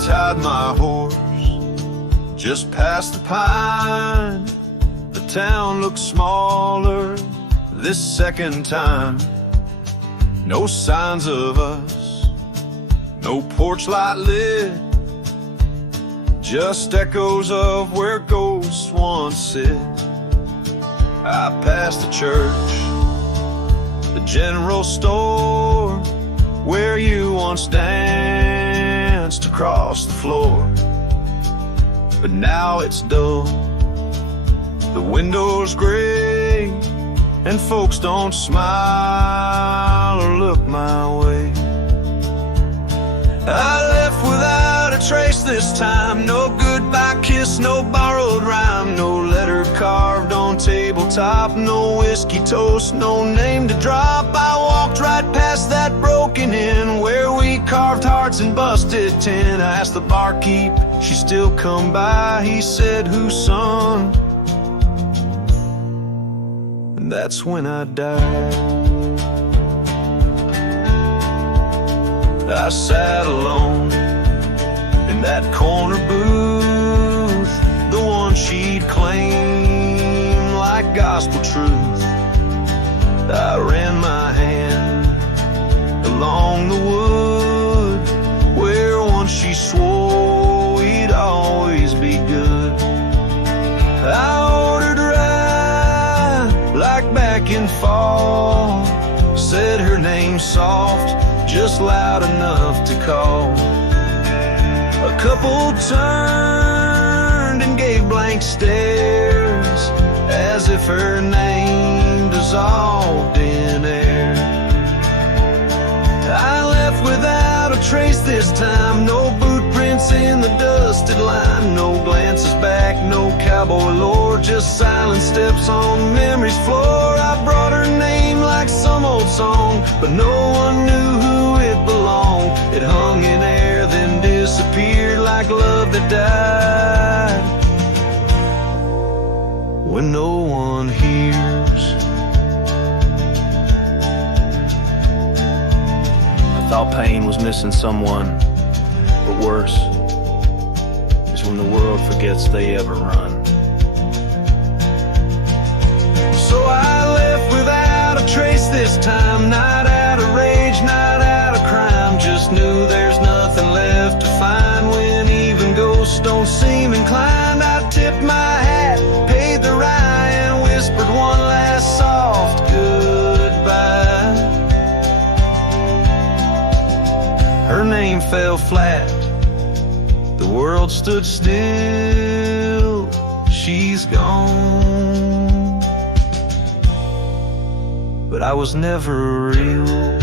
tied my horse just past the pine. The town looks smaller this second time. No signs of us, no porch light lit, just echoes of where ghosts once sit. I passed the church, the general store, where you once danced across the floor. But now it's dull, the window's gray, and folks don't smile or look my way. I left without a trace this time. No goodbye kiss, no borrowed rhyme, no letter carved on tabletop, no whiskey toast, no name to drop. I walked right past that broken inn where we carved hearts and busted tin. I asked the barkeep, she still come by. He said, whose son? And that's when I died. I sat alone in that corner booth, the one she'd claim like gospel truth. I ran my hand along the wood where once she swore we'd always be good. I ordered rye like back in fall, said her name soft, just loud enough to call. A couple turned and gave blank stares as if her name dissolved in air. I left without a trace this time. No boot prints in the dusted line, no glances back, no cowboy lore, just silent steps on memory's floor. I brought her name like some old song, but no one knew who it belonged. It hung in air, then disappeared like love that died when no one hears. I thought pain was missing someone, but worse is when the world forgets they ever run. So I left without a trace this time, not out of rage, not out of crime, just knew there's nothing left to find when even ghosts don't seem inclined. I tipped my hat, paid the rye, and whispered one last soft goodbye. Her name fell flat, the world stood still, she's gone, but I was never real.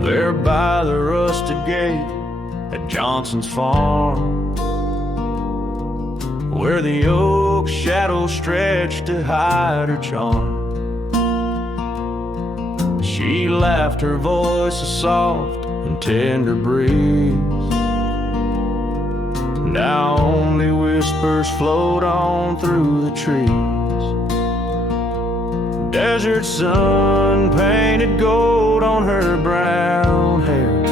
There by the rusted gate at Johnson's farm, where the oak shadows stretched to hide her charm, she laughed, her voice a soft and tender breeze. Now only whispers float on through the trees. Desert sun painted gold on her brown hair.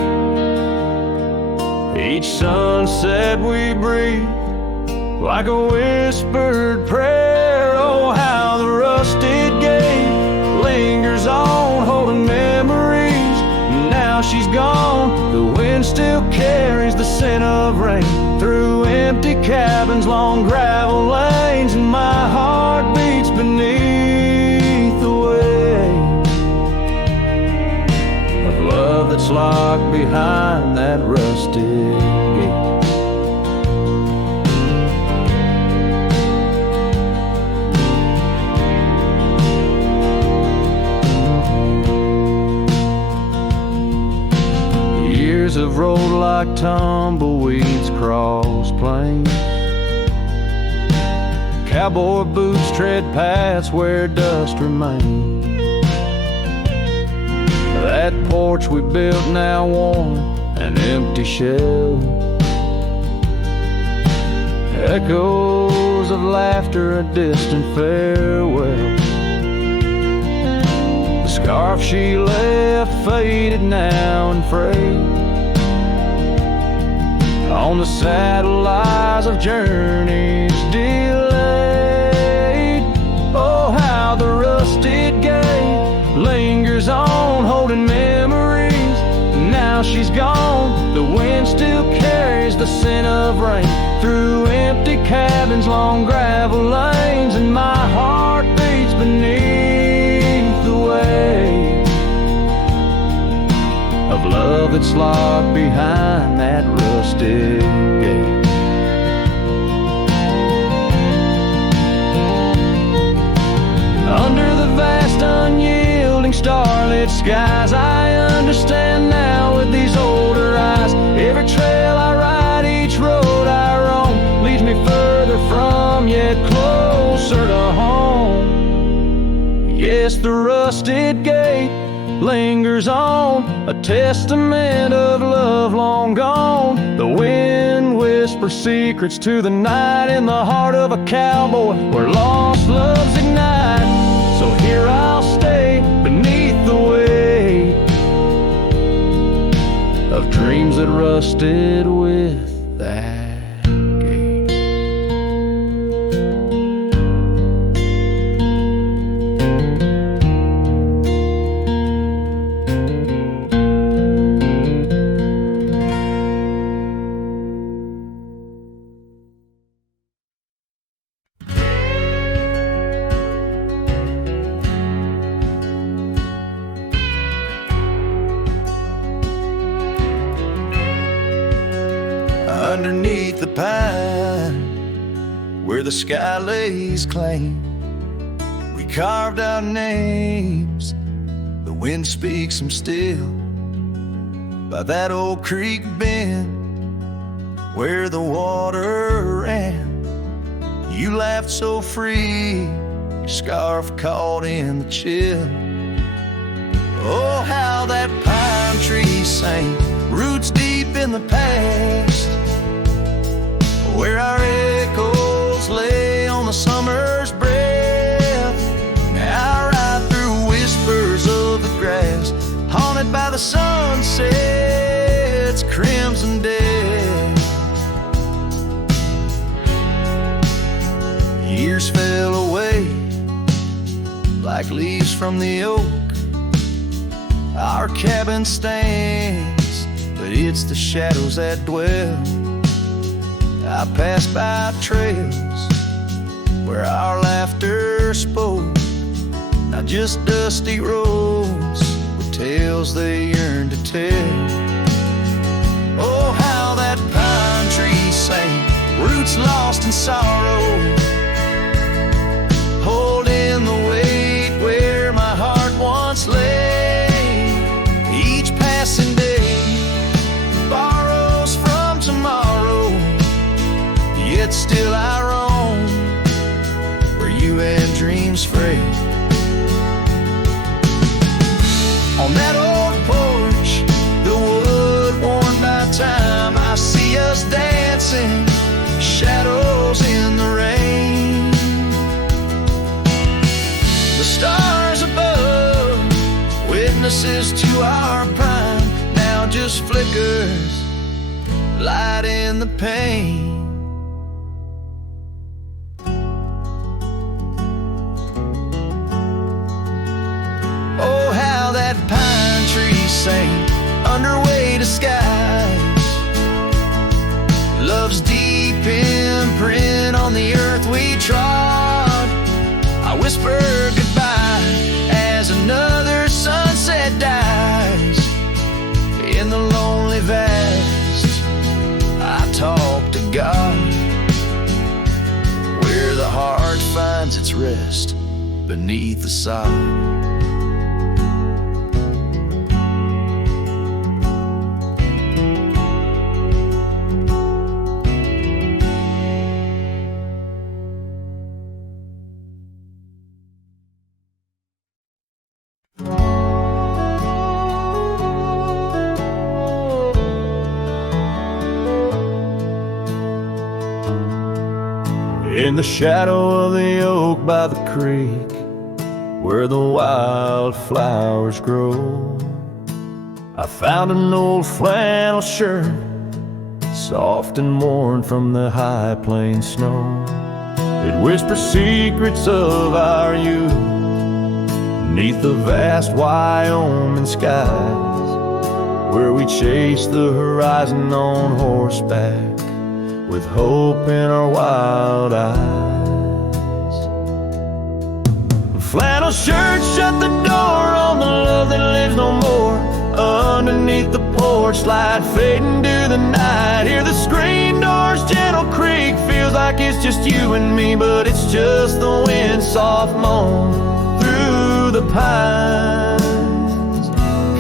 Each sunset we breathe like a whispered prayer. Oh, how the rusted gate lingers on, holding memories. Now she's gone, the wind still carries the scent of rain through empty cabins, long gravel lanes, and my heart beats beneath that's locked behind that rusted gate. like tumbleweeds cross plains. Cowboy boots tread paths where dust remains. That porch we built now worn, an empty shell. Echoes of laughter, a distant farewell. The scarf she left faded now and frayed. On the saddle lies of journeys delayed. Oh, how the rusted gate lingers on, holding memories. Now she's gone, the wind still carries the scent of rain through empty cabins, long gravel lanes, and my heart beats beneath the weight of love that's locked behind that rusted gate. Under the vast unyielding starlit skies, I understand now with these older eyes. Every trail I ride, each road I roam, leads me further from, yet closer to home. Yes, the rusted gate lingers on, a testament of love long gone. The wind whispers secrets to the night in the heart of a cowboy where lost loves ignite. So here I'll stay beneath the weight of dreams that rusted with that gate. Underneath the pine, where the sky lays claim, we carved our names. The wind speaks them still. By that old creek bend, where the water ran, you laughed so free, your scarf caught in the chill. Oh, how that pine tree sang, roots deep in the past, where our echoes lay on the summer's breath. Now I ride through whispers of the grass, haunted by the sunset's crimson death. Years fell away like leaves from the oak. Our cabin stands, but it's the shadows that dwell. I passed by trails where our laughter spoke, not just dusty roads with tales they yearn to tell. Oh, how that pine tree sang, roots lost in sorrow, holding the weight where my heart once lay. Each passing day borrows from tomorrow, yet still I roam where you and dreams fray. On that old porch, the wood worn by time, I see us dancing, shadows in the rain. The stars above, witnesses to our prime, now just flickers, light in the pain. Oh, how that pine tree sang under weighted skies, love's deep imprint on the earth we trod. I whisper goodbye as another sunset dies. In the lonely vast, I talk to God, where the heart finds its rest beneath the sod. in the shadow of the oak by the creek, where the wildflowers grow, I found an old flannel shirt, soft and worn from the high plain snow. It whispers secrets of our youth, neath the vast Wyoming skies, where we chase the horizon on horseback, with hope in our wild eyes. The flannel shirt shut the door on the love that lives no more. Underneath the porch light fading to the night, hear the screen door's gentle creak. Feels like it's just you and me, but it's just the wind soft moan through the pines,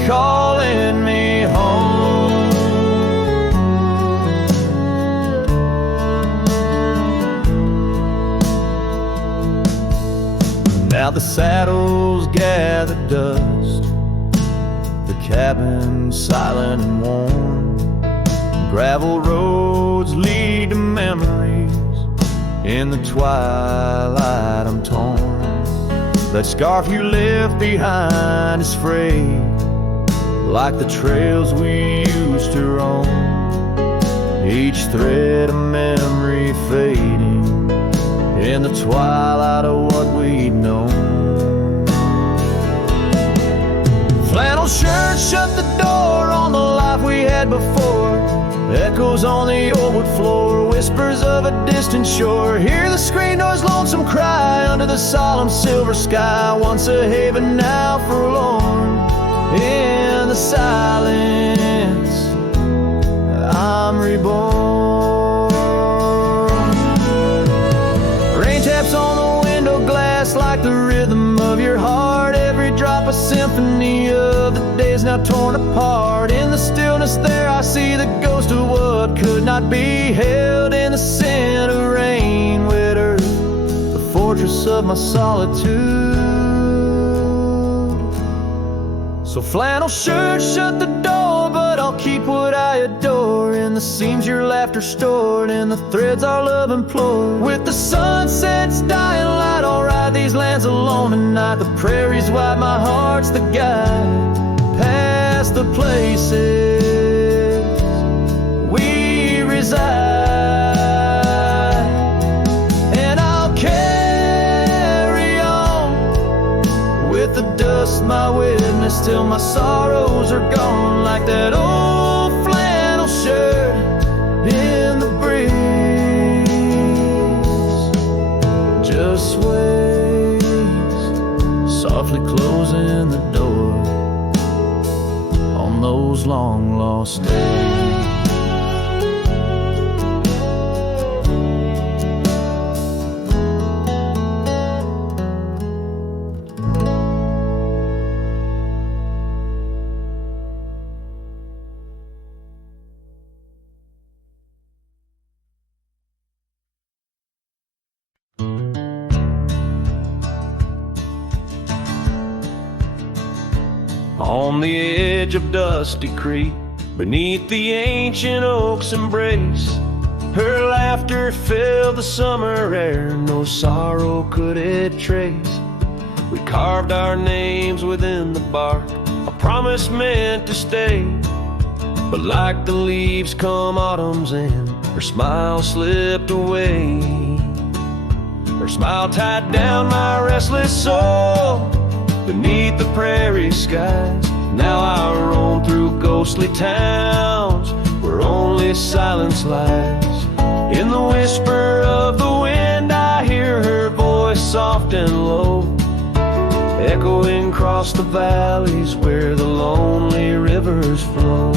calling me home. Now the saddles gather dust, the cabin silent and warm, gravel roads lead to memories. In the twilight I'm torn. That scarf you left behind is frayed, like the trails we used to roam, each thread a memory fading in the twilight of what we'd known. Flannel shirt shut the door on the life we had before. Echoes on the old wood floor, whispers of a distant shore. Hear the screen door's lonesome cry under the solemn silver sky. Once a haven, now forlorn. In the silence, I'm reborn. Rain taps on the window glass like the rhythm of your heart. Every drop a symphony of the days now torn apart. In the stillness there I see the ghost of what could not be held. In the scent of rain, wet earth, the fortress of my solitude. So flannel shirt shut the door, but I'll keep what I adore. In the seams your laughter stored, in the threads our love implored. With the sunset's dying light, I'll ride these lands alone tonight. The prairies wide, my heart's the guide, past the places we reside. And I'll carry on with the dust my witness till my sorrows are gone, like that old flannel shirt in the breeze. Just sways, softly closing the door on those long lost days. On the edge of Dusty Creek, beneath the ancient oak's embrace, her laughter filled the summer air, no sorrow could it trace. We carved our names within the bark, a promise meant to stay. But like the leaves come autumn's end, her smile slipped away. Her smile tied down my restless soul beneath the prairie skies. Now I roam through ghostly towns where only silence lies. In the whisper of the wind I hear her voice soft and low, echoing across the valleys where the lonely rivers flow.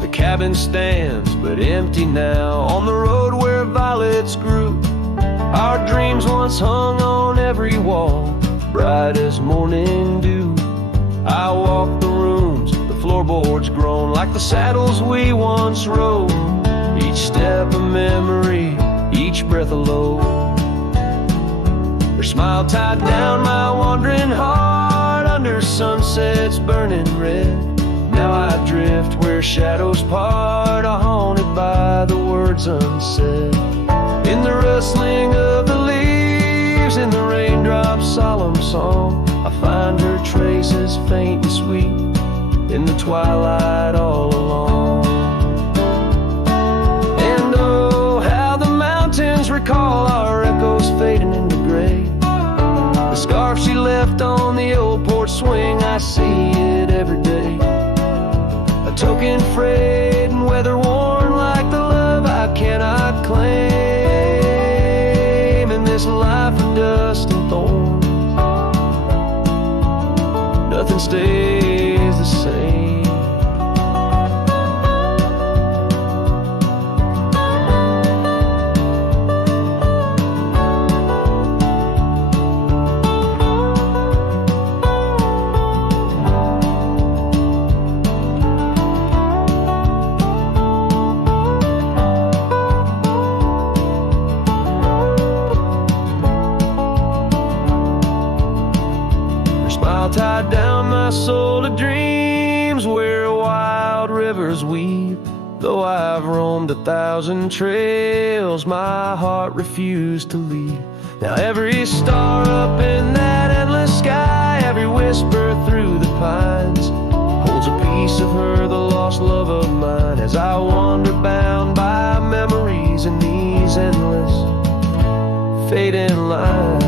The cabin stands but empty now on the road where violets grew. Our dreams once hung on every wall, bright as morning dew. I walk the rooms, the floorboards groan like the saddles we once rode. Each step a memory, each breath a load. Her smile tied down my wandering heart under sunsets burning red. Now I drift where shadows part, haunted by the words unsaid. In the rustling of the leaves, in the raindrops' solemn song, I find her traces faint and sweet in the twilight all along. And oh, how the mountains recall our echoes fading into gray. The scarf she left on the old porch swing, I see it every day. A token frayed and weather worn, like the love I cannot claim in this life of dust and thorns. Nothing stays the same. Tied down my soul to dreams where wild rivers weep. Though I've roamed 1,000 trails, my heart refused to leave. Now every star up in that endless sky, every whisper through the pines, holds a piece of her, the lost love of mine, as I wander bound by memories in these endless fading lines.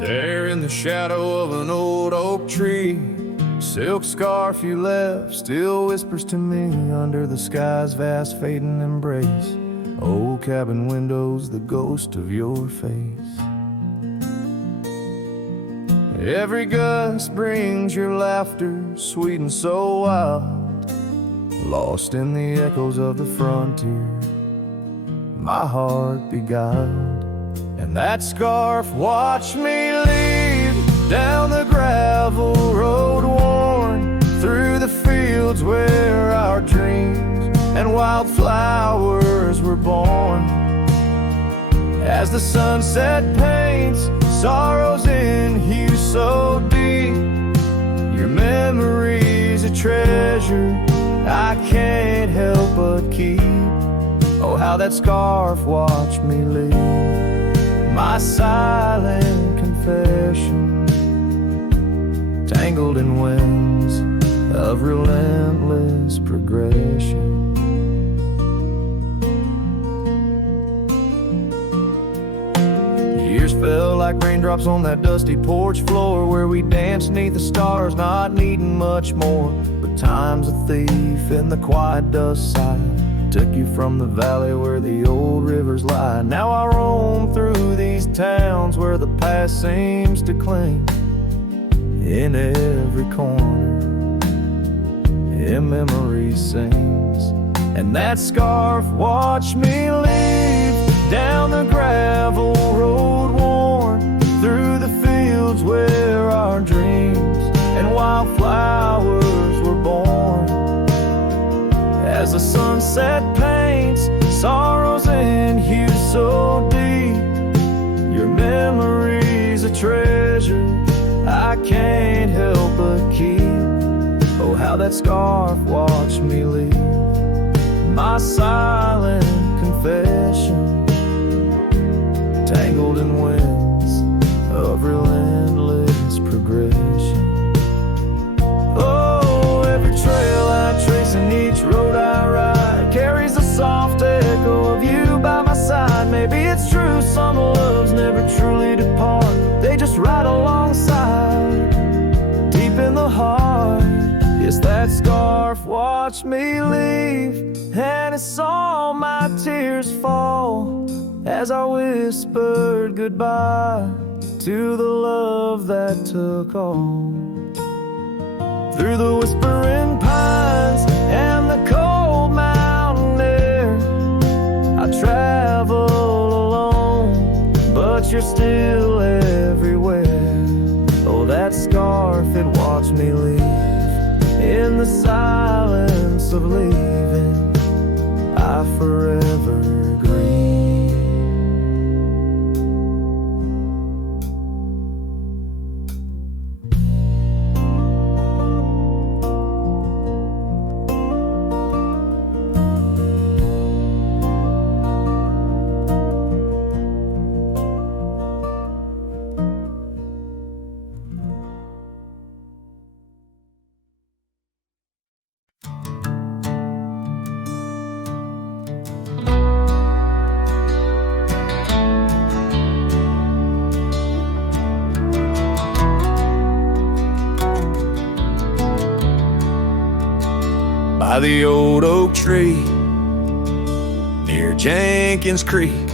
There in the shadow of an old oak tree, silk scarf you left still whispers to me under the sky's vast fading embrace. Old cabin windows, the ghost of your face. Every gust brings your laughter, sweet and so wild, lost in the echoes of the frontier, my heart beguiled. And that scarf watched me leave down the gravel road worn, through the fields where our dreams and wildflowers were born. As the sunset paints sorrows in hue so deep, your memory's a treasure I can't help but keep. Oh, how that scarf watched me leave, my silent confession, tangled in winds of relentless progression. Years fell like raindrops on that dusty porch floor, where we danced neath the stars, not needing much more. But time's a thief in the quiet dust side, took you from the valley where the old rivers lie. Now I roam through these towns where the past seems to cling. In every corner, in memory sings. And that scarf watched me leave down the gravel road worn, through the fields where our dreams and wildflowers were born. As the sunset paints sorrows in hue so deep, your memory's a treasure I can't help but keep. Oh, how that scarf watched me leave, my silent confession, tangled in winds of relentless progression. Oh, every trail I trace and each road I ride carries a soft echo of you by my side. Maybe it's true, some loves never truly depart, they just ride alongside, deep in the heart. Yes, that scarf watched me leave, and it saw my tears fall as I whispered goodbye to the love that took all. Through the whispering pines and the cold mountain air, I travel alone, but you're still everywhere. of leaving, I forever grieve. By the old oak tree near Jenkins Creek,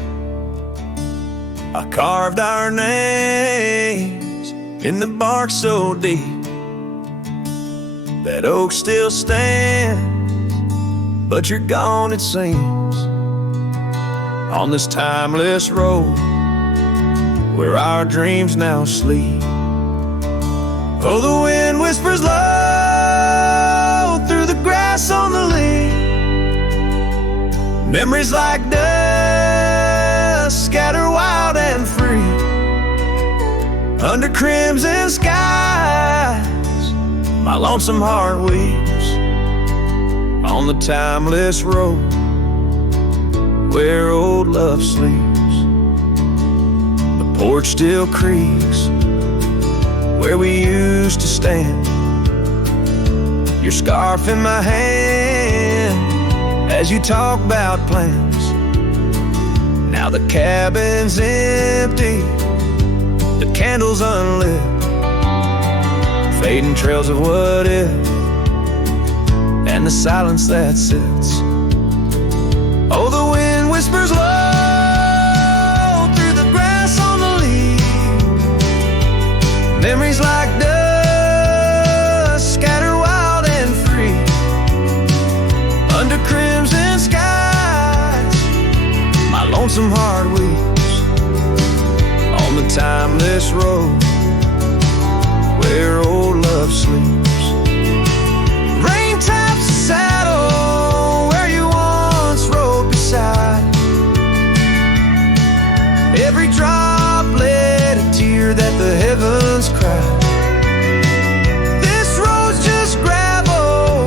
I carved our names in the bark so deep. That oak still stands, but you're gone it seems, on this timeless road where our dreams now sleep. Oh, the wind whispers low through the grass on the lea. Memories like dust scatter wild and free under crimson skies. My lonesome heart weeps on the timeless road where old love sleeps. The porch still creaks where we used to stand, your scarf in my hand as you talk about plans. Now the cabin's empty, the candles unlit, fading trails of what if, and the silence that sits. Oh, the wind whispers low through the grass on the lea. Memories like dust scatter wild and free under crimson skies. My lonesome heart weeps on the timeless road where old love sleeps. Rain taps the saddle where you once rode beside. Every droplet a tear that the heavens cry. This road's just gravel,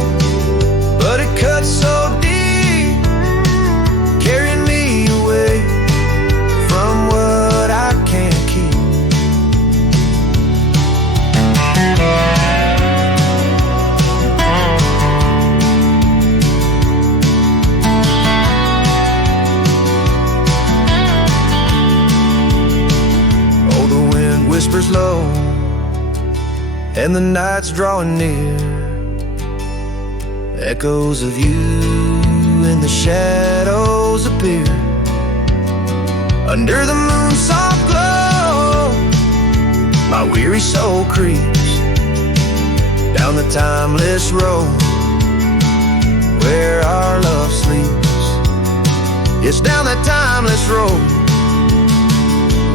but it cuts so deep, carrying me away from what I can't keep. Oh, the wind whispers low and the night's drawing near. Echoes of you in the shadows appear. Under the moon's soft glow, my weary soul creeps down the timeless road where our love sleeps. It's down that timeless road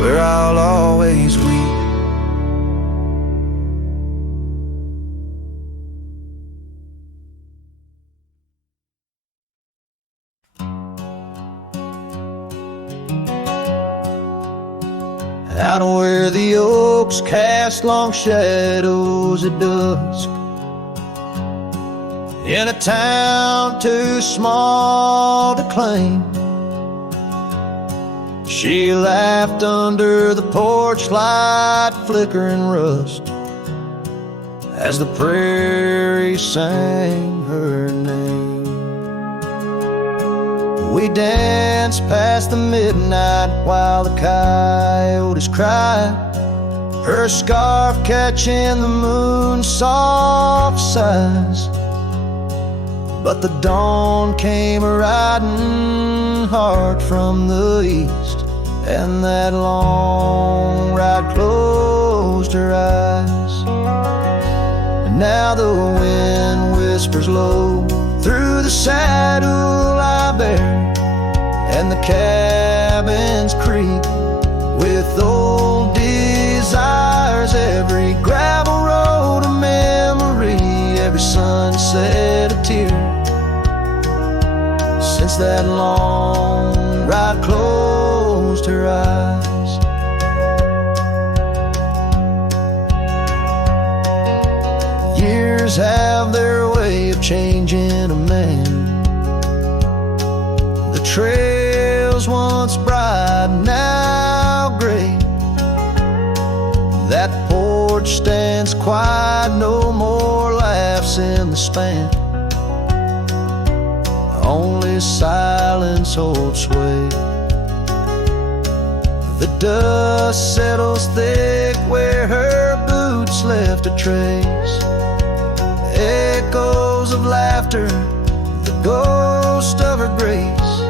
where I'll always weep. Out where the oaks cast long shadows at dusk, in a town too small to claim, she laughed under the porch light flickering rust as the prairie sang her name. We danced past the midnight while the coyotes cried, her scarf catching the moon's soft sighs. But the dawn came riding hard from the east, and that long ride closed her eyes. And now the wind whispers low through the saddle I bear, and the cabins creak with old desires. Every gravel road a memory, every sunset a tear, since that long ride closed her eyes. Years have their way of changing a man. The trails once bright, now gray. That porch stands quiet, no more laughs in the span. Only silence holds sway. The dust settles thick where her boots left a trace. Echoes of laughter, the ghost of her grace.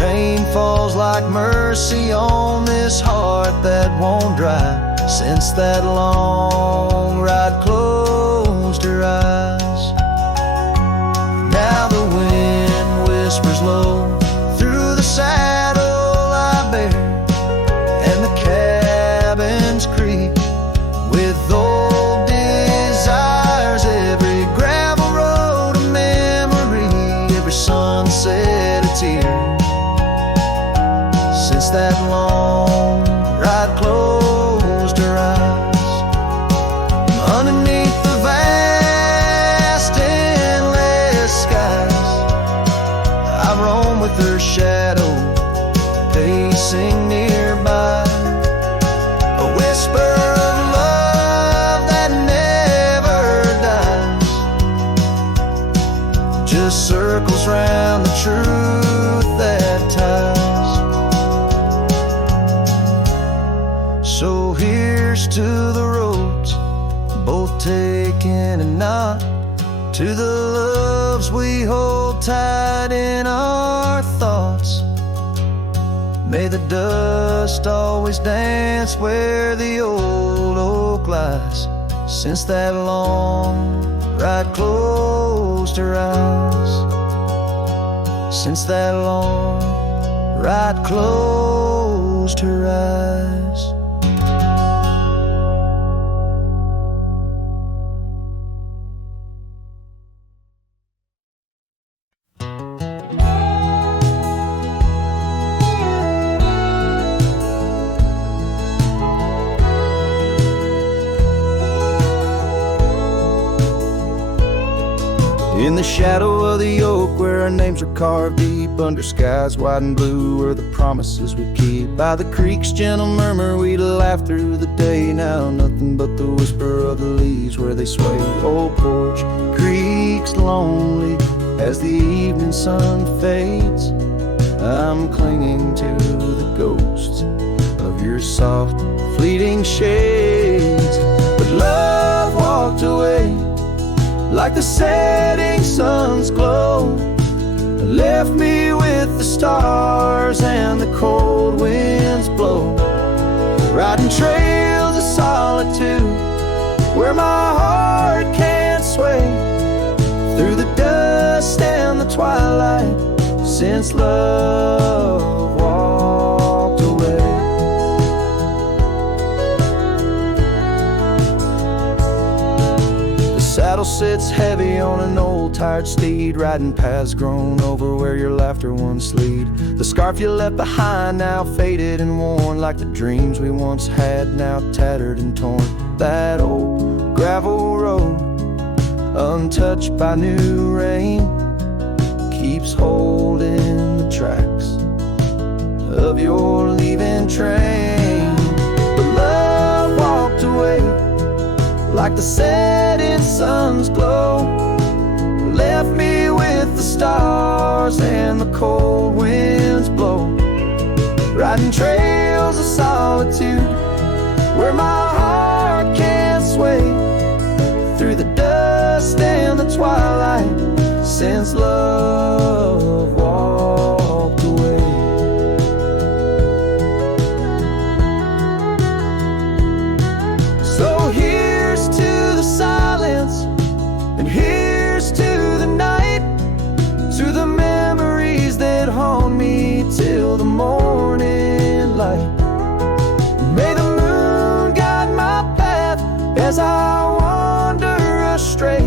Rain falls like mercy on this heart that won't dry, since that long ride closed her eyes. Now the wind whispers low through the saddle I bear, and the cabins creak with old desires. Every gravel road a memory, every sunset a tear, since that long ride closed her eyes. Underneath the vast endless skies, I roam with her shadow pacing nearby. A whisper of love that never dies, just circles round the truth that ties. So here's to the roads, both taken and not, to the loves we hold tight in our thoughts. May the dust always dance where the old oak lies, since that long ride closed her eyes. Since that long ride closed her eyes. In the shadow of the oak, where our names are carved deep, under skies wide and blue, were the promises we keep. By the creek's gentle murmur, we'd laugh through the day. Now nothing but the whisper of the leaves where they sway. Old porch creaks lonely as the evening sun fades. I'm clinging to the ghosts of your soft, fleeting shades. But love walked away like the setting sun's glow, left me with the stars and the cold winds blow. Riding trails of solitude where my heart can't sway, through the dust and the twilight, since love walked away. Saddle sits heavy on an old tired steed, riding paths grown over where your laughter once lead. The scarf you left behind now faded and worn, like the dreams we once had now tattered and torn. That old gravel road, untouched by new rain, keeps holding the tracks of your leaving train. But love walked away like the setting sun's glow, left me with the stars and the cold winds blow. Riding trails of solitude where my heart can't sway, through the dust and the twilight, since love walked away. So here's to the silence, and here's to the night, to the memories that haunt me till the morning light. May the moon guide my path as I wander astray,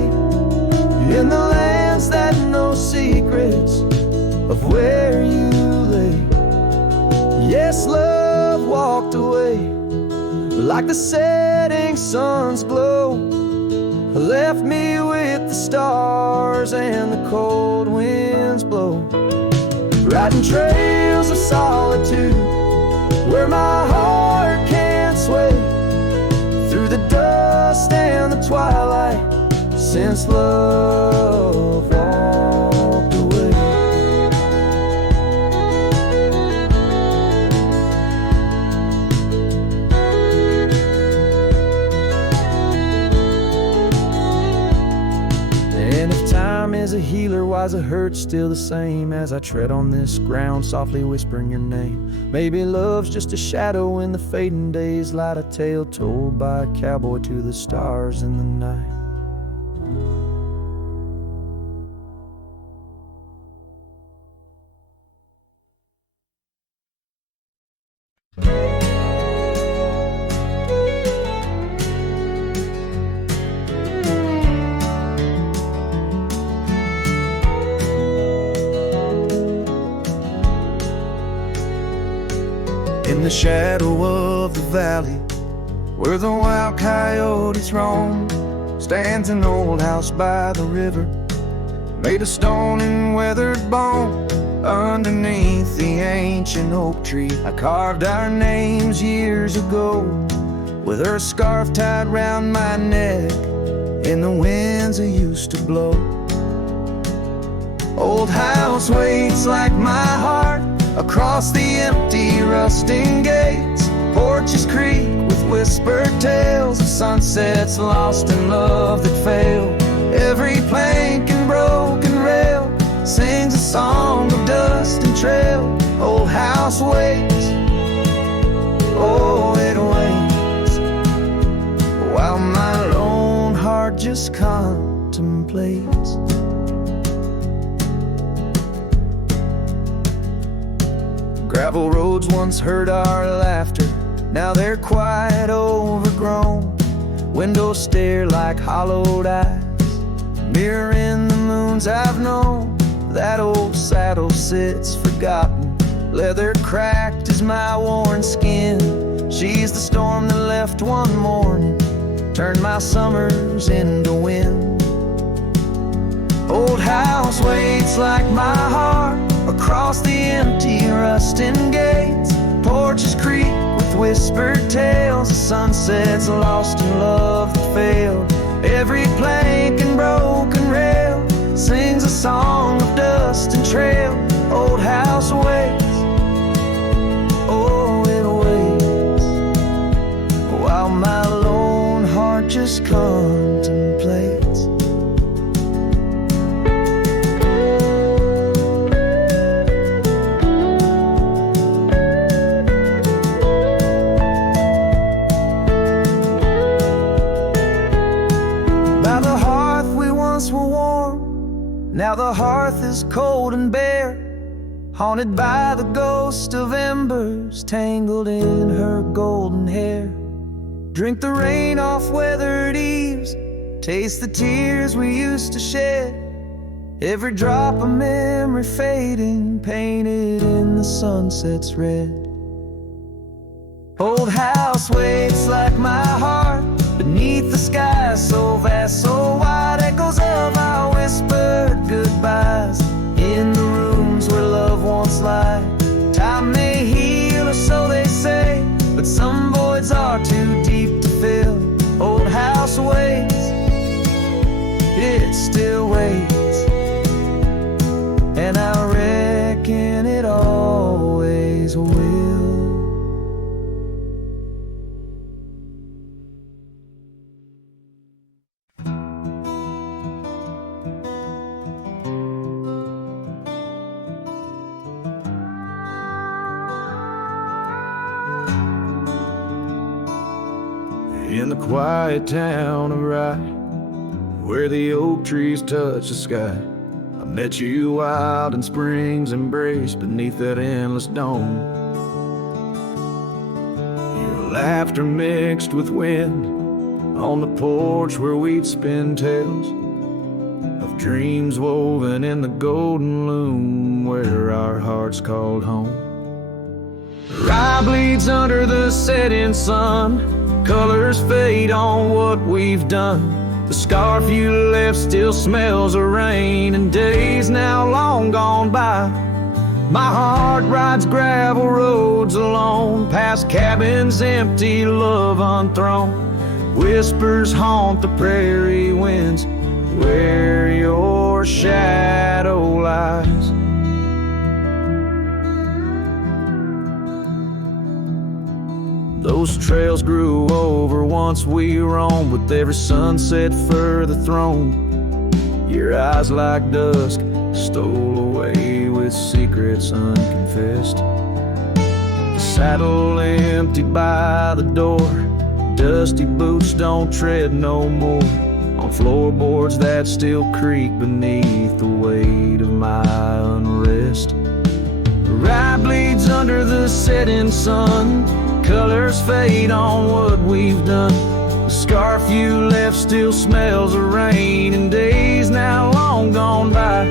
in the lands that know secrets of where you lay. Yes, love walked away like the setting sun's glow, left me with the stars and the cold winds blow. Riding trails of solitude where my heart can't sway, through the dust and the twilight, since love walked away. And if time is a healer, why's it hurt still the same as I tread on this ground, softly whispering your name? Maybe love's just a shadow in the fading days, light a tale told by a cowboy to the stars in the night. In the shadow of the valley, where the wild coyotes roam, stands an old house by the river, made of stone and weathered bone. Underneath the ancient oak tree, I carved our names years ago, with her scarf tied round my neck in the winds that used to blow. Old house waits like my heart across the empty rusting gates. Porches creak with whispered tales of sunsets lost in love that failed. Every plank and broken rail sings a song of dust and trail. Old house waits, oh it waits, while my lone heart just contemplates. Gravel roads once heard our laughter, now they're quite overgrown. Windows stare like hollowed eyes, mirroring the moons I've known. That old saddle sits forgotten, leather cracked as my worn skin. She's the storm that left one morning, turned my summers into wind. Old house waits like my heart across the empty rusting gates. Porches creak with whispered tales of sunsets lost in love that failed. Every plank and broken rail sings a song of dust and trail. Old house waits, oh it waits, while my lone heart just contemplates. Now the hearth is cold and bare, haunted by the ghost of embers tangled in her golden hair. Drink the rain off weathered eaves, taste the tears we used to shed. Every drop of memory fading, painted in the sunset's red. Old house waits like my heart beneath the sky so vast, so wide. Echoes of our whispered goodbyes in the rooms where love once lied. Time may heal, or so they say, but some voids are too deep to fill. Old house waits, it still waits, and I reckon it always will. In the quiet town of Rye, where the oak trees touch the sky, I met you wild in spring's embrace beneath that endless dome. Your laughter mixed with wind on the porch where we'd spin tales of dreams woven in the golden loom where our hearts called home. Rye bleeds under the setting sun, colors fade on what we've done. The scarf you left still smells of rain and days now long gone by. My heart rides gravel roads alone, past cabins empty, love unthrown. Whispers haunt the prairie winds where your shadow lies. Those trails grew over once we roamed, with every sunset further thrown. Your eyes like dusk stole away with secrets unconfessed. The saddle emptied by the door, dusty boots don't tread no more on floorboards that still creak beneath the weight of my unrest. Rye bleeds under the setting sun, colors fade on what we've done. The scarf you left still smells of rain and days now long gone by.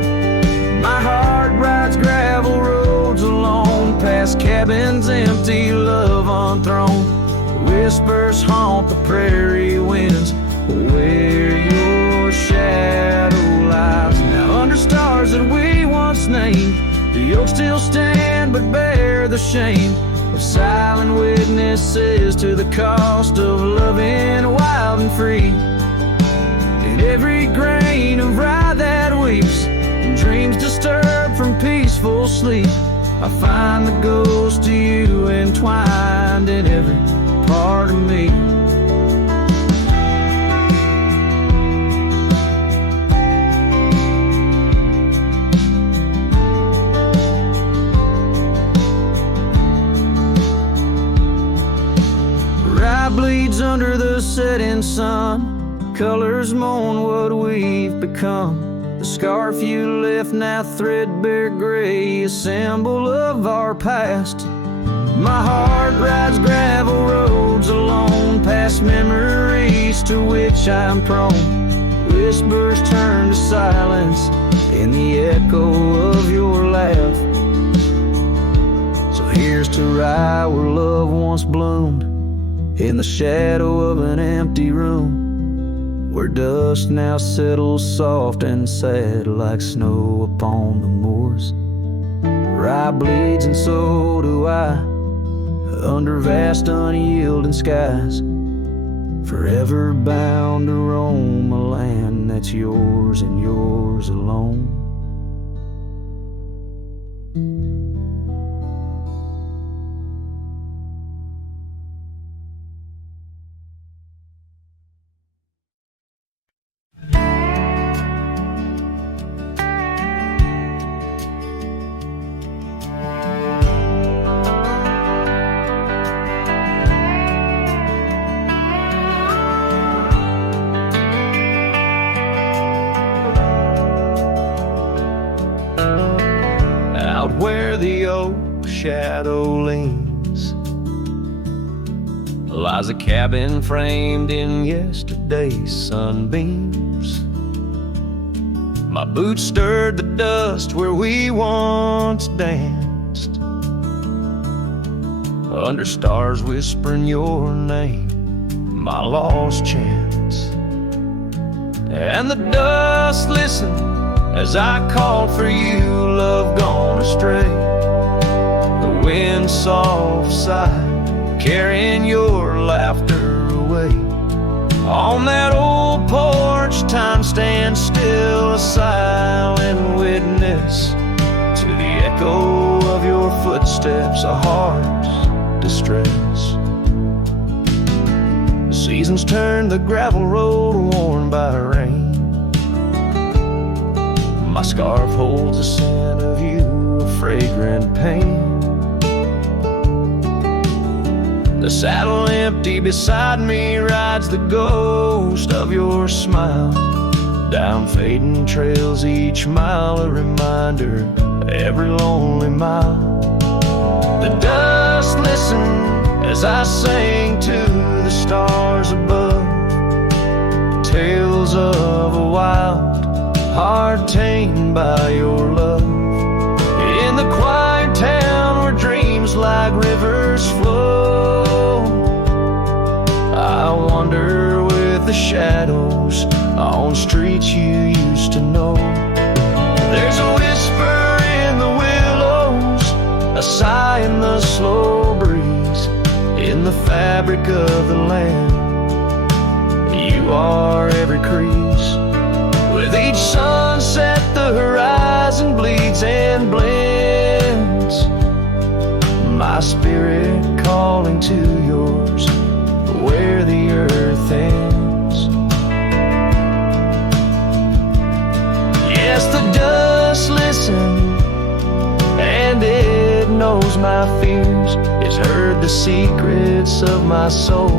My heart rides gravel roads alone, past cabins empty, love unthrown. Whispers haunt the prairie winds where your shadow lies. Now under stars that we once named, the yoke still stand but bear the shame of silent witnesses to the cost of loving wild and free. In every grain of rye that weeps, dreams disturbed from peaceful sleep, I find the ghost of you entwined in every part of me. Rye bleeds under the setting sun, colors mourn what we've become. The scarf you left now threadbare gray, a symbol of our past. My heart rides gravel roads alone, past memories to which I'm prone. Whispers turn to silence in the echo of your laugh. So here's to rye where love once bloomed, in the shadow of an empty room, where dust now settles soft and sad like snow upon the moors. Rye bleeds and so do I, under vast unyielding skies, forever bound to roam a land that's yours and yours alone. Where the oak shadow leans lies a cabin framed in yesterday's sunbeams. My boots stirred the dust where we once danced, under stars whispering your name, my lost chance. And the dust listened as I called for you, love gone astray. The wind soft sigh, carrying your laughter away. On that old porch, time stands still, a silent witness to the echo of your footsteps, a heart's distress. The seasons turn the gravel road worn by rain. My scarf holds the scent of you, a fragrant pain. The saddle empty beside me rides the ghost of your smile. Down fading trails each mile, a reminder of every lonely mile. The dust listened as I sang to the stars above, tales of a wild heart tamed by your love. In the quiet town where dreams like rivers flow, I wander with the shadows on streets you used to know. There's a whisper in the willows, a sigh in the slow breeze, in the fabric of the land. You are every crease. With each sunset the horizon bleeds and blends, my spirit calling to yours where the earth ends. Yes, the dust listens and it knows my fears. It's heard the secrets of my soul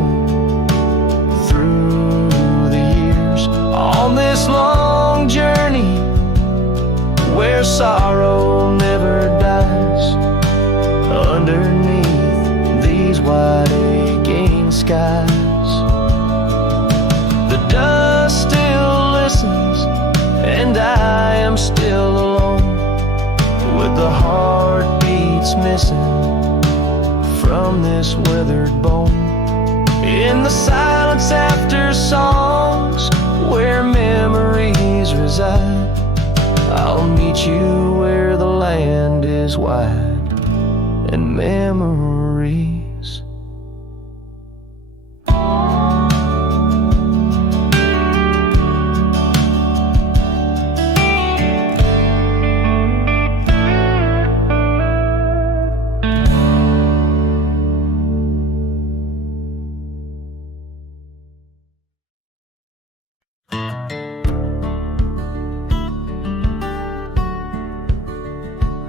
through the years. On this long journey where sorrow never dies, underneath these wide aching skies, the dust still listens and I am still alone, with the heartbeats missing from this weathered bone. In the silence after songs where memories reside, I'll meet you where the land is wide and memories.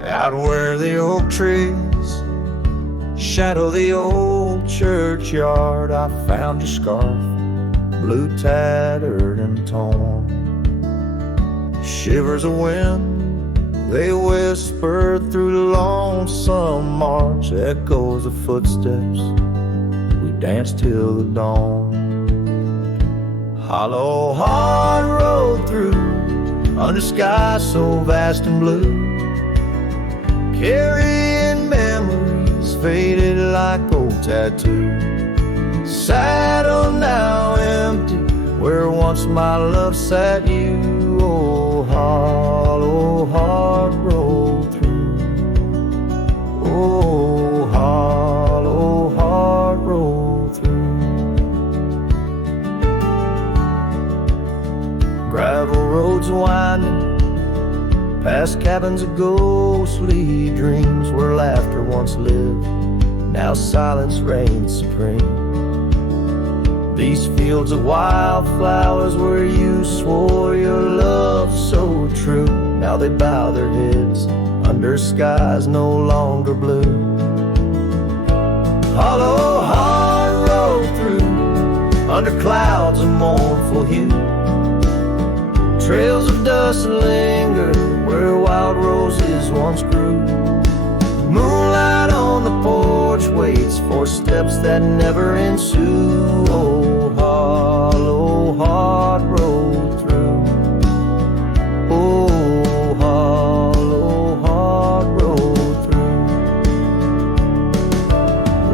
Out where the oak trees shadow the old churchyard, I found your scarf, blue tattered and torn. Shivers of wind, they whisper through the lonesome march, echoes of footsteps, we dance till the dawn. Hollow heart road through, under skies so vast and blue, carrying memories faded like old tattoos. Saddle now empty, where once my love sat you. Oh, hollow heart roll through. Oh, hollow heart roll through. Gravel roads winding past cabins of ghostly dreams, where laughter once lived, now silence reigns supreme. These fields of wildflowers where you swore your love so true, now they bow their heads under skies no longer blue. Hollow heart roll through, under clouds of mournful hue, trails of dust linger where wild roses once grew. Moonlight on the porch waits for steps that never ensue. Oh, hollow heart roll through. Oh, hollow heart roll through.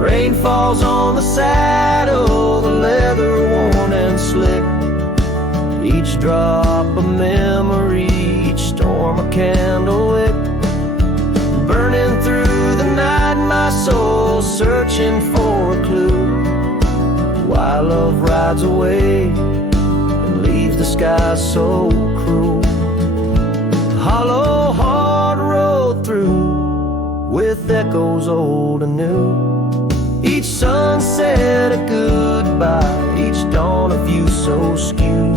Rain falls on the saddle, the leather worn and slick, each drop a memory, each storm a candle wick. Burning through the night, my soul searching for a clue, why love rides away and leaves the sky so cruel. Hollow heart road through, with echoes old and new, each sunset a goodbye, each dawn a view so skewed.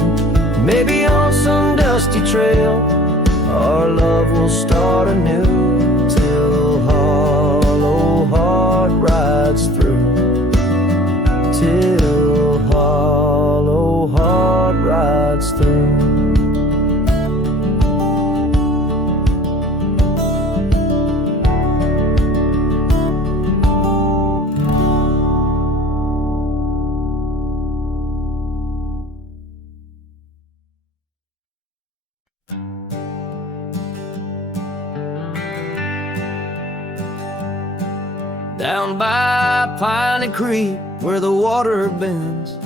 Maybe on some dusty trail our love will start anew, till hollow heart rides through, till hollow heart rides through. down by Piney Creek where the water bends.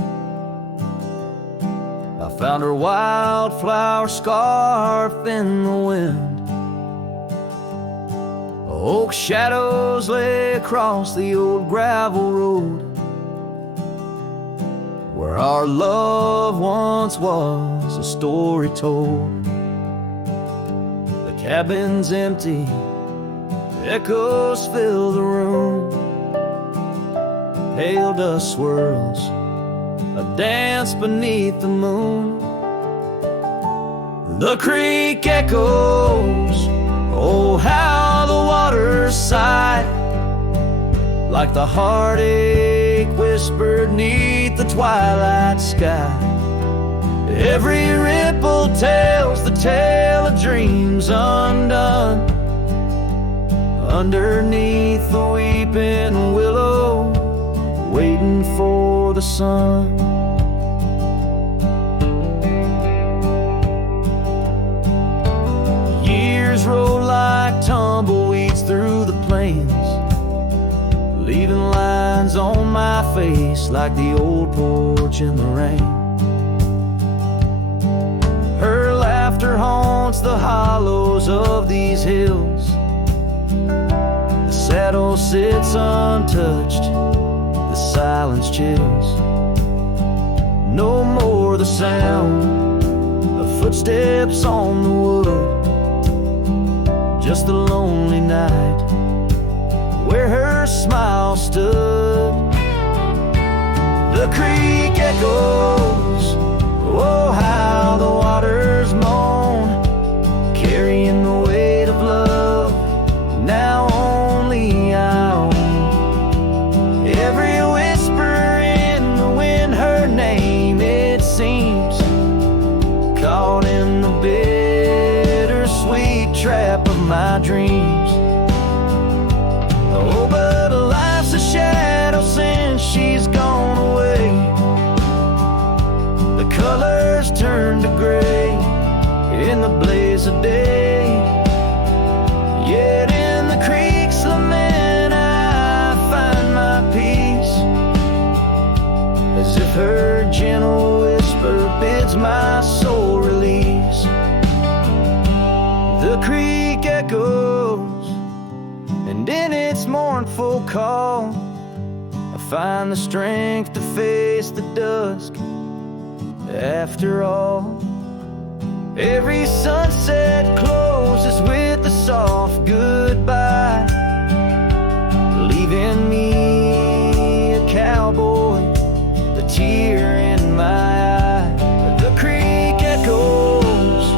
I found her wildflower scarf in the wind. Oak shadows lay across the old gravel road where our love once was a story told. The cabin's empty, echoes fill the room. Pale dust swirls, a dance beneath the moon. The creek echoes, oh how the waters sigh, like the heartache whispered neath the twilight sky. Every ripple tells the tale of dreams undone, underneath the weeping willow, waiting for the sun. Years roll like tumbleweeds through the plains, leaving lines on my face like the old porch in the rain. Her laughter haunts the hollows of these hills. The saddle sits untouched, the silence chills. No more the sound of footsteps on the wood, just the lonely night where her smile stood. The creek echoes, oh how the waters moan, carrying the weight of love now only I own. Every whisper in the wind, her name it seems, caught in the bittersweet trap of my dreams. Oh, but life's a shadow since she's gone away. The colors turn to gray in the blaze of day. Yet in the creek's lament I find my peace, as if her gentle whisper bids my soul release. The creek echoes, and in its mournful call I find the strength to face the dusk. After all, every sunset closes with a soft goodbye, leaving me a cowboy, the tear in my eye. The creek echoes,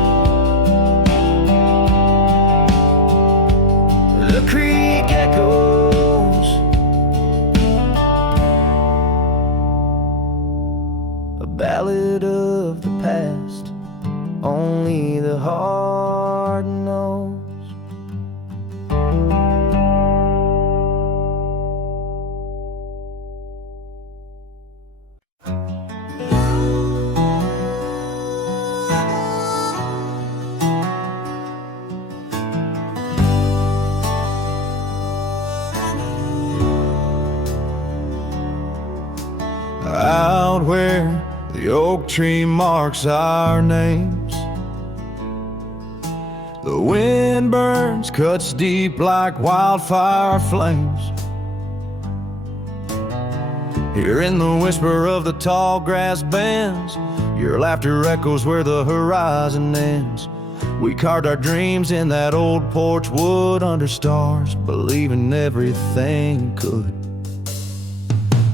the creek echoes. A ballad of the past, only the heart knows. Out where the oak tree marks our names, the wind burns, cuts deep like wildfire flames. Hearing the whisper of the tall grass bends, your laughter echoes where the horizon ends. We carved our dreams in that old porch wood under stars, believing everything could.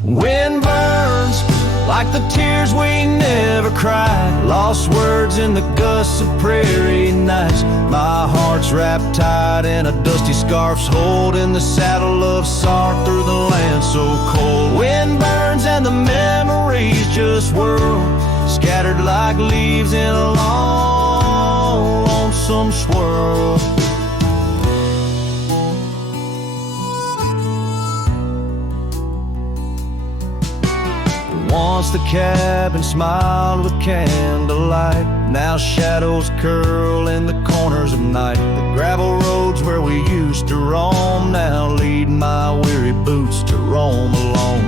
Wind burns like the tears we never cried, lost words in the gusts of prairie nights. My heart's wrapped tight in a dusty scarf's hold, in the saddle of sorrow through the land so cold. Wind burns and the memories just whirl, scattered like leaves in a long, lonesome swirl. Once the cabin smiled with candlelight, now shadows curl in the corners of night. The gravel roads where we used to roam now lead my weary boots roam alone.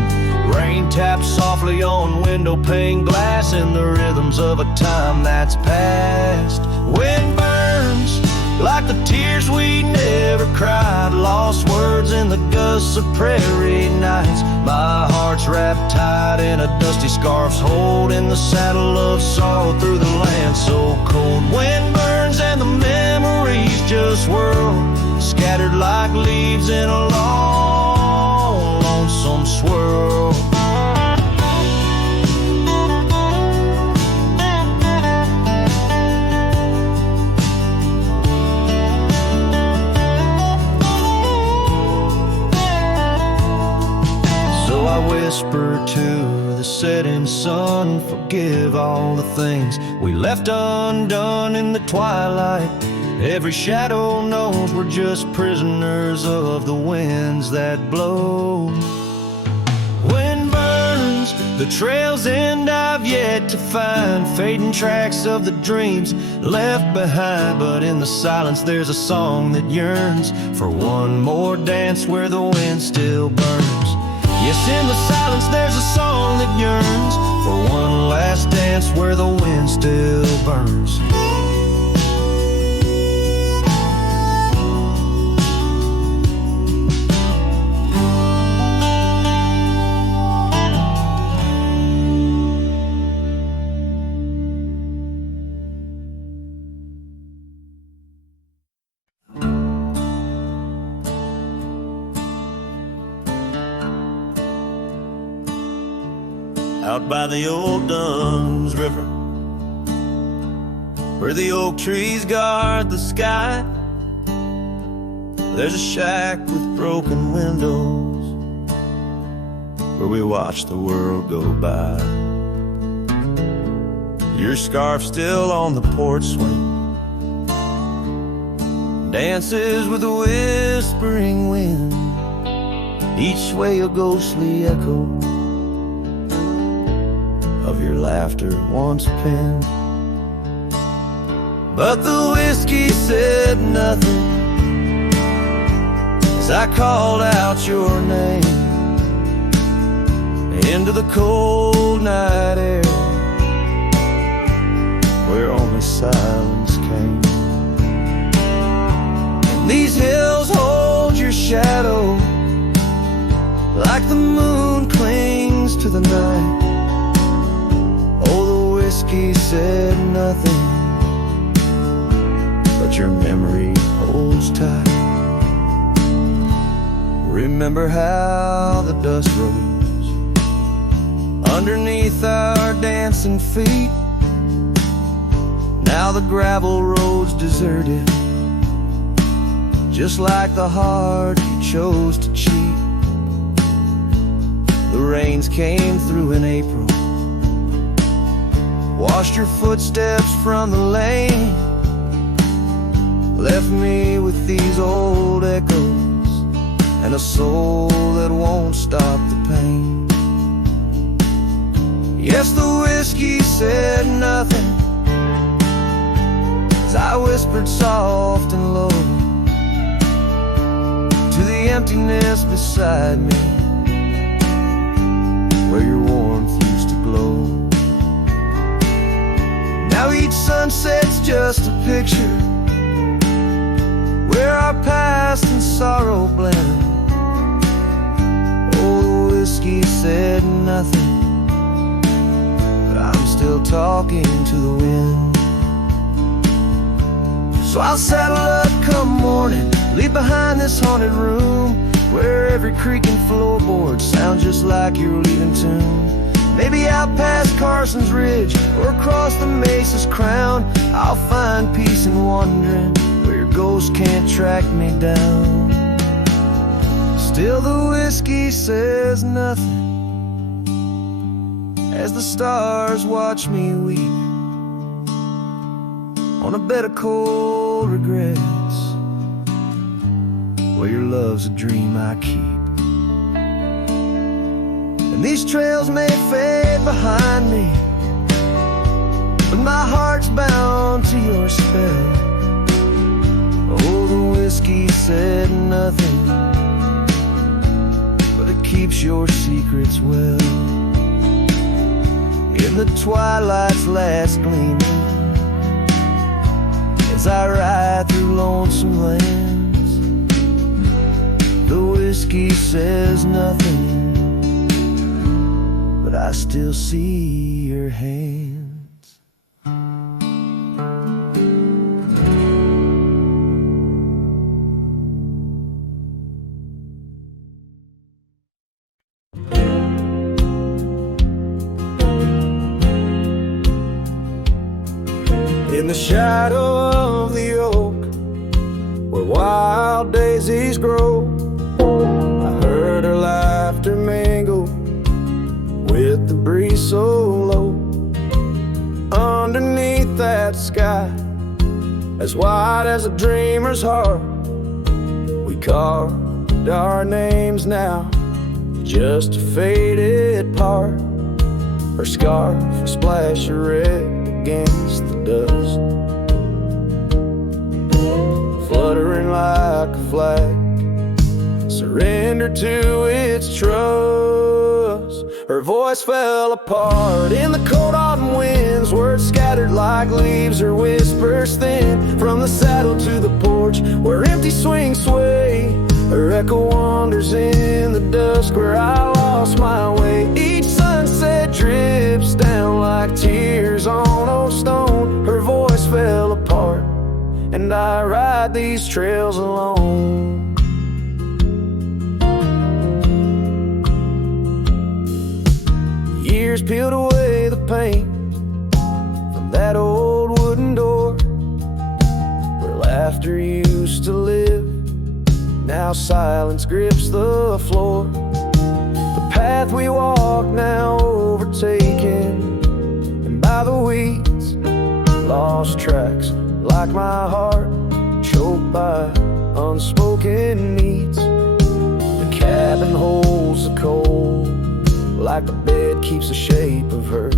Rain taps softly on window pane glass in the rhythms of a time that's past. Wind burns like the tears we never cried, lost words in the gusts of prairie nights. My heart's wrapped tight in a dusty scarf's hold, in the saddle of sorrow through the land so cold. Wind burns and the memories just whirl, scattered like leaves in a long, lonesome swirl. I whisper to the setting sun, forgive all the things we left undone in the twilight. Every shadow knows we're just prisoners of the winds that blow. Wind burns, the trail's end I've yet to find, fading tracks of the dreams left behind. But in the silence there's a song that yearns for one more dance where the wind still burns. Yes, in the silence there's a song that yearns for one last dance where the wind still burns. Out by the old Dunn's River, where the oak trees guard the sky, there's a shack with broken windows where we watch the world go by. Your scarf still on the porch swing, dances with a whispering wind, each way a ghostly echo of your laughter once penned. But the whiskey said nothing as I called out your name into the cold night air where only silence came. And these hills hold your shadow like the moon clings to the night. Oh, the whiskey said nothing, but your memory holds tight. Remember how the dust rose underneath our dancing feet. Now the gravel road's deserted, just like the heart you chose to cheat. The rains came through in April, washed your footsteps from the lane, left me with these old echoes and a soul that won't stop the pain. Yes, the whiskey said nothing as I whispered soft and low to the emptiness beside me where your warmth used to glow. Now each sunset's just a picture where our past and sorrow blend. Oh, the whiskey said nothing, but I'm still talking to the wind. So I'll saddle up come morning, leave behind this haunted room where every creaking floorboard sounds just like your leaving tune. Maybe out past Carson's Ridge or across the Mesa's crown, I'll find peace in wandering where your ghost can't track me down. Still the whiskey says nothing as the stars watch me weep on a bed of cold regrets where your love's a dream I keep. And these trails may fade behind me, but my heart's bound to your spell. Oh, the whiskey said nothing, but that keeps your secrets well. In the twilight's last gleaming, as I ride through lonesome lands, the whiskey says nothing, but I still see your hands. In the shadow of the oak, where wild daisies grow, I heard her laughter mingle with the breeze so low. Underneath that sky, as wide as a dreamer's heart, we carved our names now, just a faded part. Her scarf, a splash of red against the dust, fluttering like a flag, surrender to its trust. Her voice fell apart in the cold autumn winds, words scattered like leaves, her whispers thin from the saddle to the porch, where empty swings sway. Her echo wanders in the dusk where I lost my way. Each sunset drips down like tears on old stone. Her voice fell apart, and I ride these trails alone. Years peeled away the paint from that old wooden door, where laughter used to live. Now silence grips the floor. The path we walk now overtaken, and by the weeds, lost tracks like my heart, choked by unspoken needs. The cabin holds the cold, like the bed keeps the shape of her.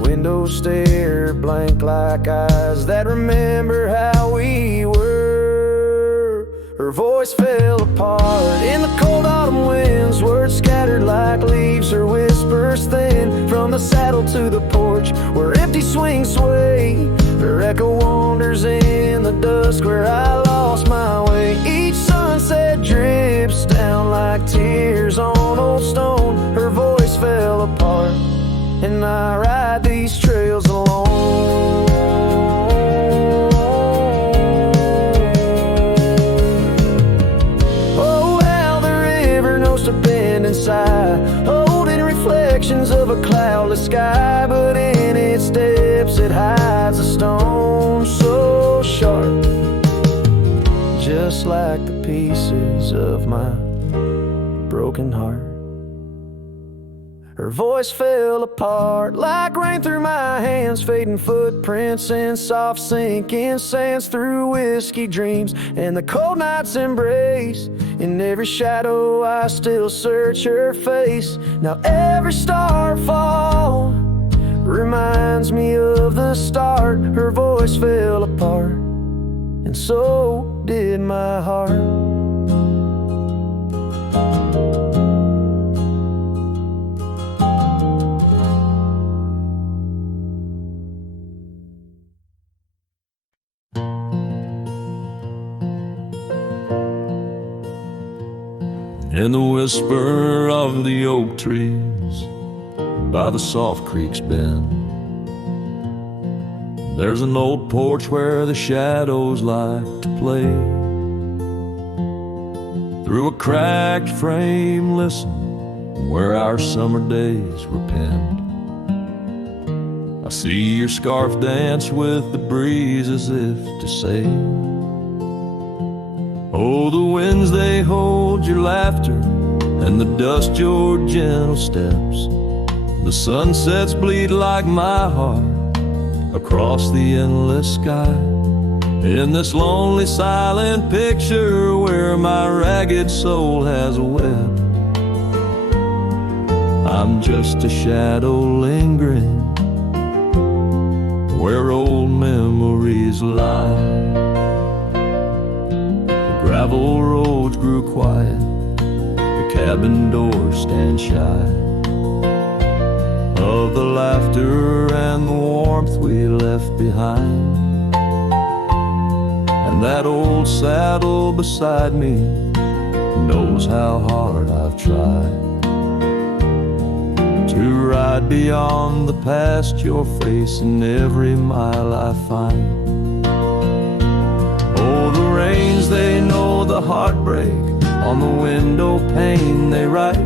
Windows stare blank like eyes that remember how we were. Her voice fell apart in the cold autumn winds, words scattered like leaves, her whispers thin from the saddle to the porch, where empty swings sway. Her echo wanders in the dusk where I lost my way. Each sunset drips down like tears on old stone. Her voice fell apart, and I ride these trails alone. Oh, how the river knows to bend and sigh, holding reflections of a cloudless sky, but in its depths it hides a stone so sharp, just like the pieces of my broken heart. Her voice fell apart like rain through my hands, fading footprints in soft sinking sands, through whiskey dreams and the cold night's embrace. In every shadow I still search her face. Now every starfall reminds me of the start. Her voice fell apart, and so did my heart. In the whisper of the oak trees by the soft creek's bend, there's an old porch where the shadows like to play. Through a cracked frame, listen, where our summer days were penned. I see your scarf dance with the breeze as if to say, oh, the winds, they hold your laughter, and the dust your gentle steps. The sunsets bleed like my heart across the endless sky. In this lonely silent picture where my ragged soul has a web, I'm just a shadow lingering where old memories lie. The gravel roads grew quiet, the cabin door stand shy of the laughter and the warmth we left behind. And that old saddle beside me knows how hard I've tried to ride beyond the past you're facing every mile I find. Oh, the rains, they know the heartbreak on the window pane they write.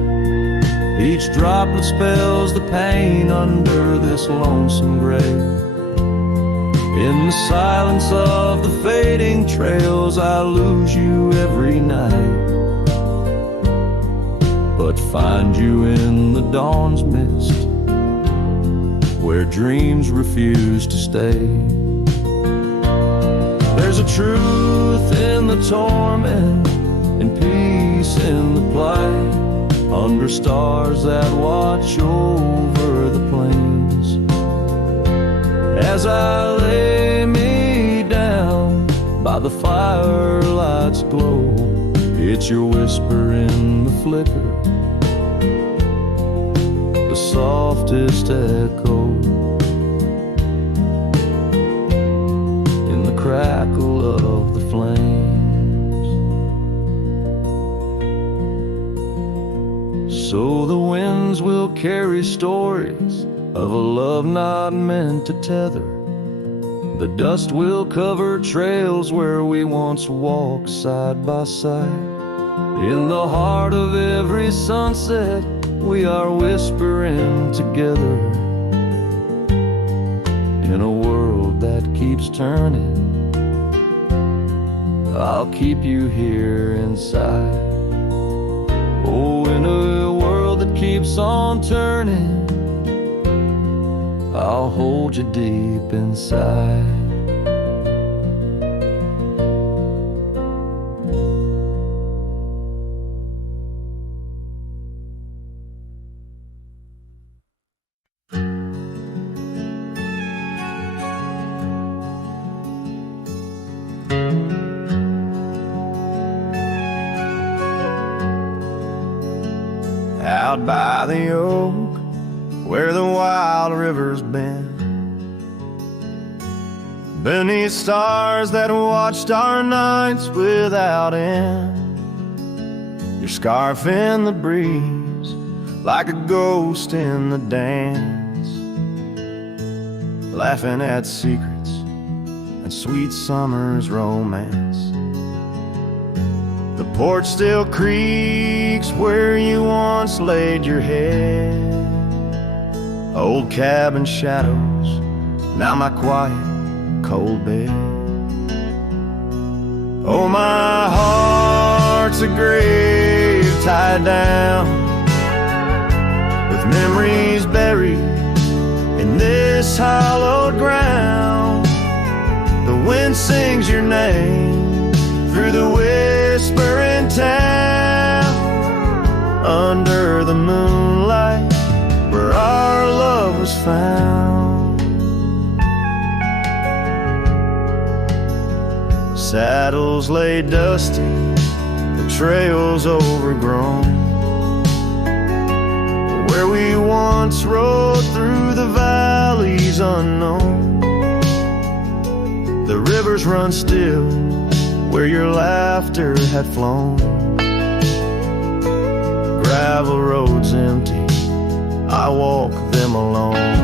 Each droplet spells the pain under this lonesome grave. In the silence of the fading trails, I lose you every night, but find you in the dawn's mist, where dreams refuse to stay. There's a truth in the torment and peace in the plight, under stars that watch over the plains. As I lay me down by the firelight's glow, it's your whisper in the flicker, the softest echo in the crackle of the flames. So the winds will carry stories of a love not meant to tether. The dust will cover trails where we once walked side by side. In the heart of every sunset, we are whispering together. In a world that keeps turning, I'll keep you here inside. Oh, in a world that keeps on turning, I'll hold you deep inside. Out by the oak, where the wild river's been, beneath stars that watched our nights without end, your scarf in the breeze, like a ghost in the dance, laughing at secrets and sweet summer's romance. The porch still creaks where you once laid your head. Old cabin shadows, now my quiet, cold bed. Oh, my heart's a grave tied down, with memories buried in this hallowed ground. The wind sings your name through the whispering town, under the moonlight where our love was found. Saddles lay dusty, the trails overgrown, where we once rode through the valleys unknown. The rivers run still where your laughter had flown. Gravel roads empty, I walk them alone.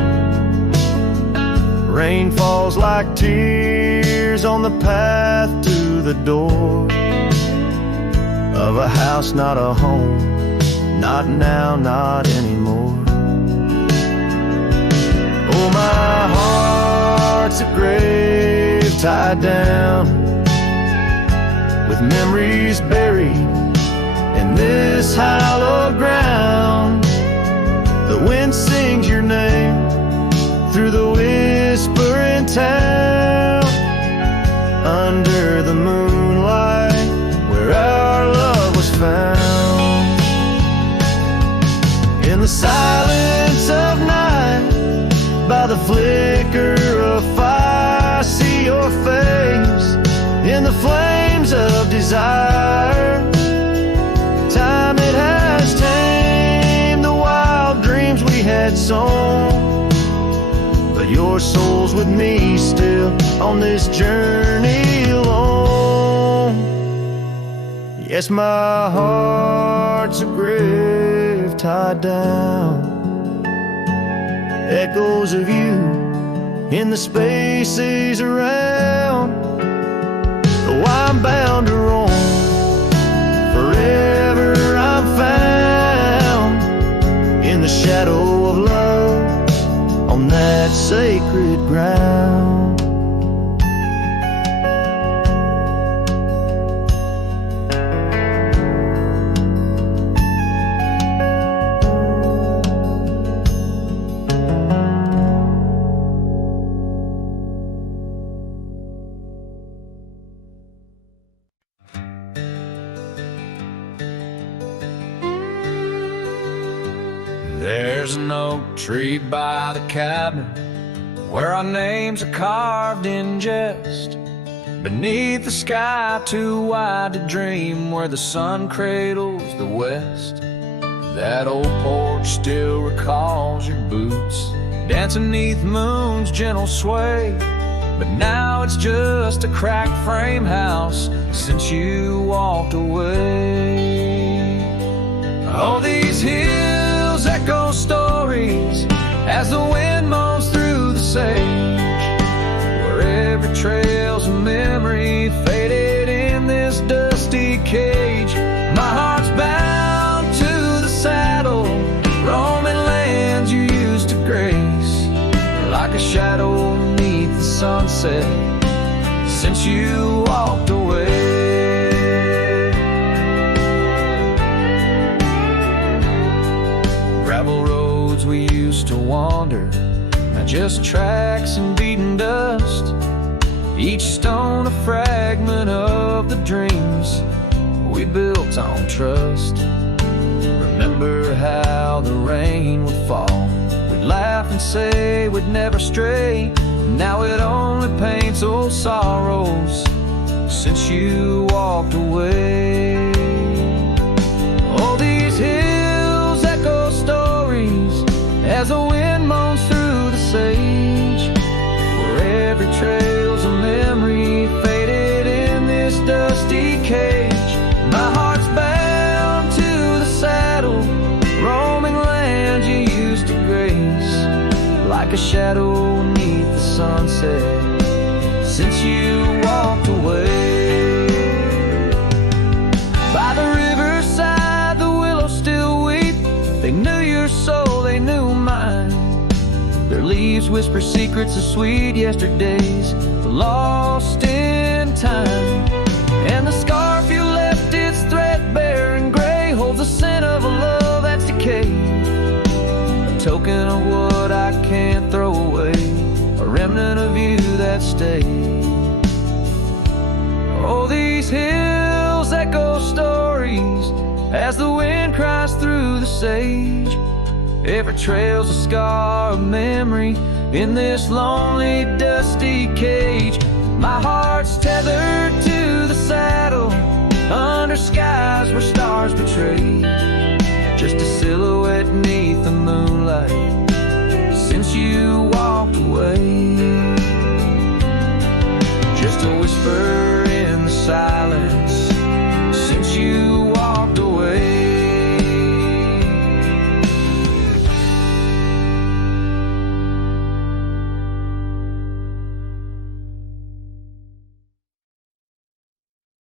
Rain falls like tears on the path to the door of a house, not a home, not now, not anymore. Oh, my heart's a grave tied down, with memories buried in this hallowed ground. The wind sings your name through the whispering town, under the moonlight where our love was found. In the silence of night, by the flicker of fire, see your face in the flames of desire. Time, it has that song, but your soul's with me still on this journey alone. Yes, my heart's a grave tied down, echoes of you in the spaces around. Though I'm bound to roam, forever I'm found in the shadow of love on that sacred ground. There's an oak tree by the cabin where our names are carved in jest. Beneath the sky too wide to dream, where the sun cradles the west. That old porch still recalls your boots dancing neath moon's gentle sway. But now it's just a cracked frame house since you walked away. Oh, these hills echo stories as the wind moans through the sage, where every trail's a memory faded in this dusty cage. My heart's bound to the saddle, roaming lands you used to grace, like a shadow beneath the sunset since you walked away. Gravel roads we used to wander, now just tracks and beaten dust, each stone a fragment of the dreams we built on trust. Remember how the rain would fall, we'd laugh and say we'd never stray. Now it only paints old sorrows since you walked away. Oh, these hills echo stories as the wind moans through the sage, where every trail's a memory faded in this dusty cage. My heart's bound to the saddle, roaming lands you used to grace, like a shadow beneath the sunset since you walked away. By the riverside the willows still weep, they knew your soul, they knew mine. Their leaves whisper secrets of sweet yesterdays lost in time. And the scarf you left, it's threadbare and gray, holds the scent of a love that's decayed, a token of what I can't throw away, a remnant of you that stayed. Oh, these hills echo stories as the wind cries through the sage, every trail's a scar of memory in this lonely dusty cage. My heart's tethered to the saddle under skies where stars betray, just a silhouette beneath the moonlight since you walked away. Just a whisper